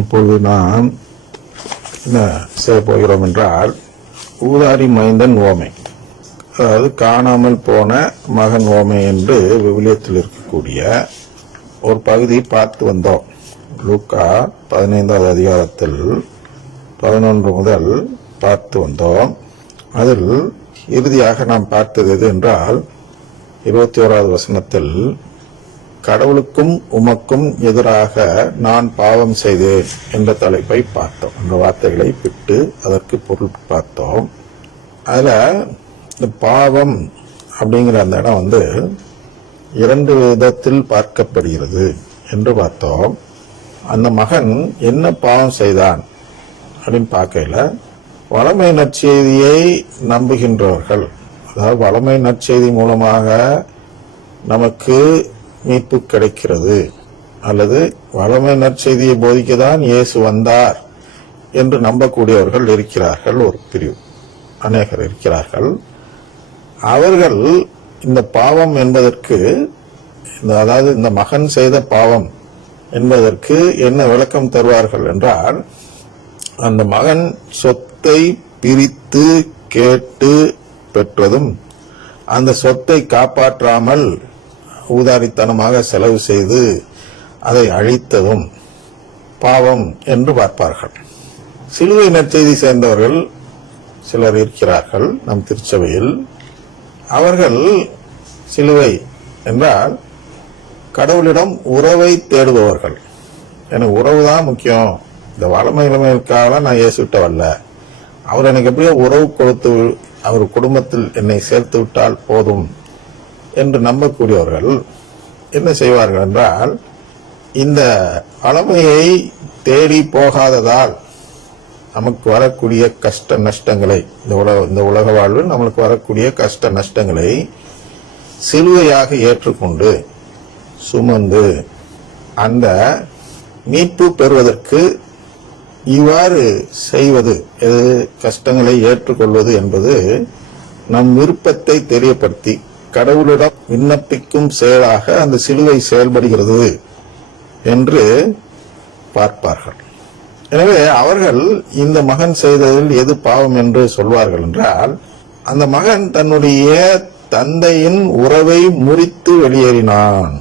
இப்பொழுது நாம் என்ன செய்ய போகிறோம் என்றால் ஊதாரி மைந்தன் ஓமை, அதாவது காணாமல் போன மகன் ஓமை என்று விவிலியத்தில் இருக்கக்கூடிய ஒரு பகுதி பார்த்து வந்தோம். லூக்கா 15வது அதிகாரத்தில் 11 முதல் பார்த்து வந்தோம். அதில் இறுதியாக நாம் பார்த்தது எது என்றால் 21வது வசனத்தில் கடவுளுக்கும் உமக்கும் எதிராக நான் பாவம் செய்தேன் என்ற தலைப்பை பார்த்தோம். அந்த வார்த்தைகளை விட்டு அதற்கு பொருள் பார்த்தோம். அதுல இந்த பாவம் அப்படிங்கிற அந்த இடம் இரண்டு விதத்தில் பார்க்கப்படுகிறது என்று பார்த்தோம். அந்த மகன் என்ன பாவம் செய்தான் அப்படின்னு பார்க்கல, வளமை நற்செய்தியை நம்புகின்றவர்கள், அதாவது வளமை நற்செய்தி மூலமாக நமக்கு மீட்பு கிடைக்கிறது அல்லது வளமை நற்செய்தியை போதிக்கத்தான் இயேசு வந்தார் என்று நம்பக்கூடியவர்கள் இருக்கிறார்கள். ஒரு பிரிவு அநேகர் இருக்கிறார்கள். அவர்கள் இந்த பாவம் என்பதற்கு, அதாவது இந்த மகன் செய்த பாவம் என்பதற்கு என்ன விளக்கம் தருவார்கள் என்றால், அந்த மகன் சொத்தை பிரித்து கேட்டு பெற்றதும் அந்த சொத்தை காப்பாற்றாமல் ஊதாரித்தனமாக செலவு செய்து அதை அழித்ததும் பாவம் என்று பார்ப்பார்கள். சிலுவை நற்செய்தி சேர்ந்தவர்கள் சிலர் இருக்கிறார்கள் நம் திருச்சபையில். அவர்கள் சிலுவை என்றால் கடவுளிடம் உறவை தேடுபவர்கள். எனக்கு உறவு தான் முக்கியம், இந்த வளமை இளமைக்காக நான் இயேசுட்ட வரல, அவர் எனக்கு எப்படியோ உறவு கொடுத்து அவர் குடும்பத்தில் என்னை சேர்த்து விட்டால் போதும் என்று நம்பக்கூடியவர்கள் என்ன செய்வார்கள் என்றால், இந்த வளமையை தேடி போகாததால் நமக்கு வரக்கூடிய கஷ்ட நஷ்டங்களை, இந்த உலக வாழ்வில் நம்மளுக்கு வரக்கூடிய கஷ்ட நஷ்டங்களை சிலுவையாக ஏற்றுக்கொண்டு சுமந்து அந்த மீட்பு பெறுவதற்கு இவ்வாறு செய்வது, கஷ்டங்களை ஏற்றுக்கொள்வது என்பது நம் விருப்பத்தை தெரியப்படுத்தி கடவுளிடம் விண்ணப்பிக்கும் செயலாக அந்த சிலுவை செயல்படுகிறது என்று பார்ப்பார்கள். எனவே அவர்கள் இந்த மகன் செய்ததில் எது பாவம் என்று சொல்வார்கள் என்றால், அந்த மகன் தன்னுடைய தந்தையின் உறவை முறித்து வெளியேறினான்,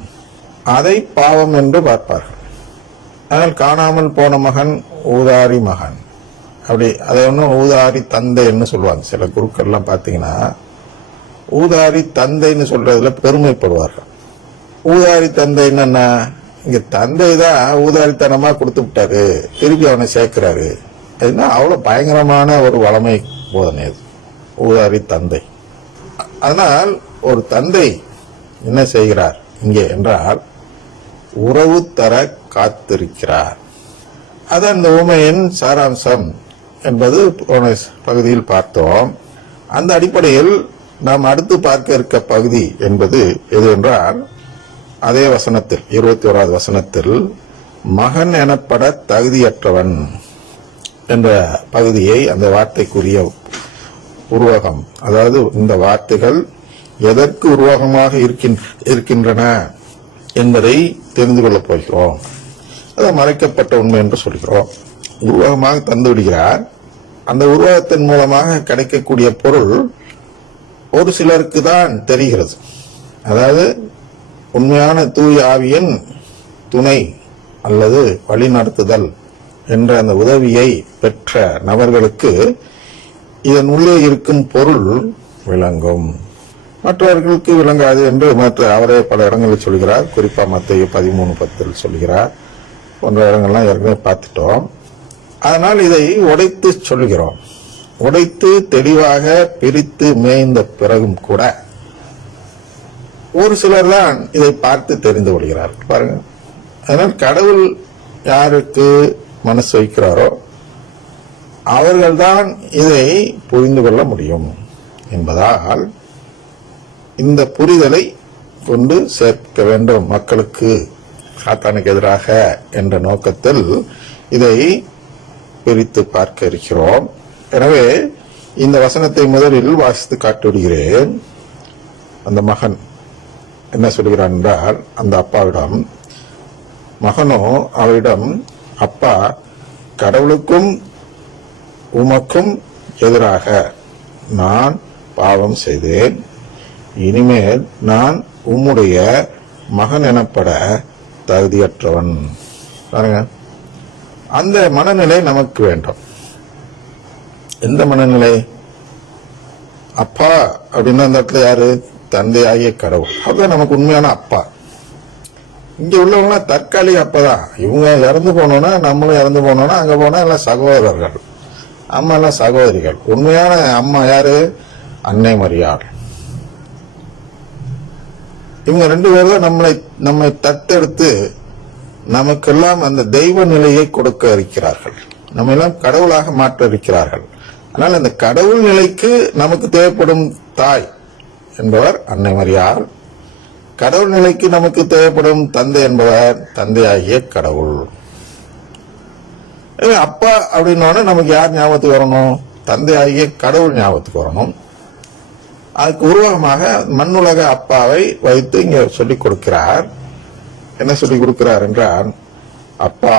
அதை பாவம் என்று பார்ப்பார்கள். ஆனால் காணாமல் போன மகன் ஊதாரி மகன், அப்படி அதை ஒன்றும் ஊதாரி தந்தைன்னு சொல்லுவாங்க. சில குருக்கள்லாம் பார்த்தீங்கன்னா ஊதாரி தந்தைன்னு சொல்றதுல பெருமைப்படுவார்கள். ஊதாரி தந்தைன்னு என்ன, இங்க தந்தை தான் ஊதாரித்தனமா கொடுத்து விட்டாரு, திருப்பி அவனை சேர்க்கிறாரு. அதுனா அவ்வளவு பயங்கரமான ஒரு வளமை போதனை அது, ஊதாரி தந்தை. அதனால் ஒரு தந்தை என்ன செய்கிறார் இங்கே என்றால், உறவு தர காத்திருக்கிறார். அது அந்த உண்மையின் சாராம்சம் என்பது போன பகுதியில் பார்த்தோம். அந்த அடிப்படையில் நாம் அடுத்து பார்க்க இருக்க பகுதி என்பது எது என்றால், அதே வசனத்தில் 21வது வசனத்தில் மகன் எனப்பட தகுதியற்றவன் என்ற பகுதியை, அந்த வார்த்தைக்குரிய உருவகம், அதாவது இந்த வார்த்தைகள் எதற்கு உருவகமாக இருக்கின்றன என்பதை தெரிந்து கொள்ளப் போகிறோம். அதை மறைக்கப்பட்ட உண்மை என்று சொல்கிறோம். உருவகமாக தந்து விடுகிறார். அந்த உருவகத்தின் மூலமாக கிடைக்கக்கூடிய பொருள் ஒரு சிலருக்கு தான் தெரிகிறது. அதாவது உண்மையான தூய ஆவியின் துணை அல்லது வழிநடத்துதல் என்ற அந்த உதவியை பெற்ற நபர்களுக்கு இதன் உள்ளே இருக்கும் பொருள் விளங்கும், மற்றவர்களுக்கு விளங்காது என்று அவரே பல இடங்களில் சொல்கிறார். குறிப்பா மத்தேயு 13:10 சொல்கிறார். போன்ற இடங்கள்லாம் ஏற்கனவே பார்த்துட்டோம். அதனால் இதை உடைத்து சொல்கிறோம். உடைத்து தெளிவாக பிரித்து மேய்ந்த பிறகும் கூட ஒரு சிலர் தான் இதை பார்த்து தெரிந்து கொள்கிறார்கள். பாருங்க, அதனால் கடவுள் யாருக்கு மனசு வைக்கிறாரோ அவர்கள்தான் இதை புரிந்து கொள்ள முடியும் என்பதால் இந்த புரிதலை கொண்டு சேர்க்க வேண்டும் மக்களுக்கு, சாத்தானுக்கு எதிராக என்ற நோக்கத்தில் இதை பிரித்து பார்க்க இருக்கிறோம். எனவே இந்த வசனத்தை முதலில் வாசித்து காட்டிவிடுகிறேன். அந்த மகன் என்ன சொல்கிறான் என்றால், அந்த அப்பாவிடம், மகனோ அவரிடம் அப்பா, கடவுளுக்கும் உமக்கும் எதிராக நான் பாவம் செய்தேன். இனிமேல் நான் உம்முடைய மகன் எனப்பட தகுதியற்றவன். பாருங்க, அந்த மனநிலை நமக்கு வேண்டும். எந்த மனநிலை? அப்பா அப்படின்னா அந்த இடத்துல யாரு? தந்தையாகிய கடவுள். அதுதான் நமக்கு உண்மையான அப்பா. இங்க உள்ளவங்க தற்காலிக அப்பதான். இவங்க இறந்து போனோம்னா, நம்மளும் இறந்து போனோம்னா, அங்க போனா எல்லாம் சகோதரர்கள், அம்மா எல்லாம் சகோதரிகள். உண்மையான அம்மா யாரு? அன்னை மரியாள். இவங்க 2 பேரும் தான் நம்மை தத்தெடுத்து நமக்கெல்லாம் அந்த தெய்வ நிலையை கொடுக்க இருக்கிறார்கள். நம்ம எல்லாம் கடவுளாக மாற்ற இருக்கிறார்கள். ஆனால் அந்த கடவுள் நிலைக்கு நமக்கு தேவைப்படும் தாய் என்பவர் அன்னை மரியாள். கடவுள் நிலைக்கு நமக்கு தேவைப்படும் தந்தை என்பவர் தந்தையாகிய கடவுள். அப்பா அப்படின்னோட நமக்கு யார் ஞாபகத்துக்கு வரணும்? தந்தையாகிய கடவுள் ஞாபகத்துக்கு வரணும். அதுக்கு உருவகமாக மண்ணுலக அப்பாவை வைத்து இங்க சொல்லிக் கொடுக்கிறார். என்ன சொல்லிக் கொடுக்கிறார் என்றால், அப்பா